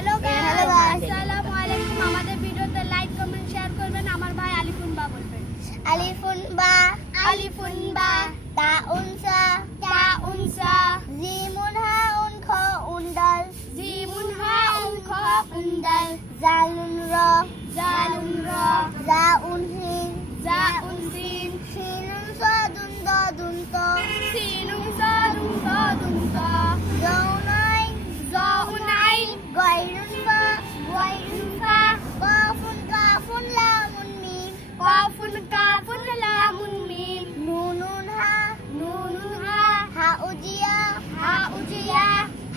Hello guys, আসসালামু আলাইকুম। আমাদের ভিডিওতে লাইক কমেন্ট শেয়ার করবেন। আমার ভাই আলিফুন বা বলবেন। আলিফুন বা তা উনসা জিমুন হাউন খ উন্ডাল জিমুন হাউন খ উন্দাল জালুন র জা উনহিন সিন সিনুন সাদুন দাদুন ত সিনুন সাদুন সাদুন তা জাউনাই জাউন আইন গায়রুন ফা কাফুন লামুন মিম কাফুন লামুন মিম নুনুন হা হা উজিয়া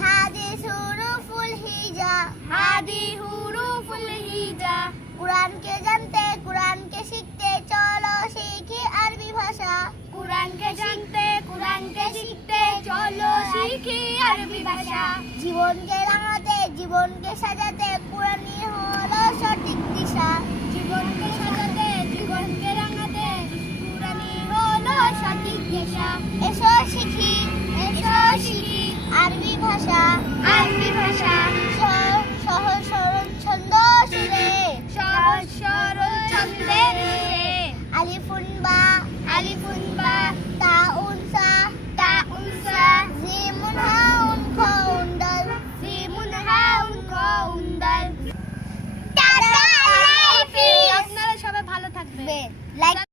হাদিস হুরুফুল হিজা হাদি হুরুফুল হিজা। কুরআনকে জানতে কুরআনকে শিখতে চলো শিখি আরবি ভাষা কুরআনকে জানতে কুরআনকে শিখতে চলো শিখি আরবি ভাষা। জীবনকে রাঙাতে জীবনকে সাজাতে কুরআনই হলো সঠিক দিশা জীবনকে সাজাতে জীবনকে রাঙাতে কুরআনই হলো সঠিক দিশা। এসো শিখি এসো শিখি আরবি ভাষা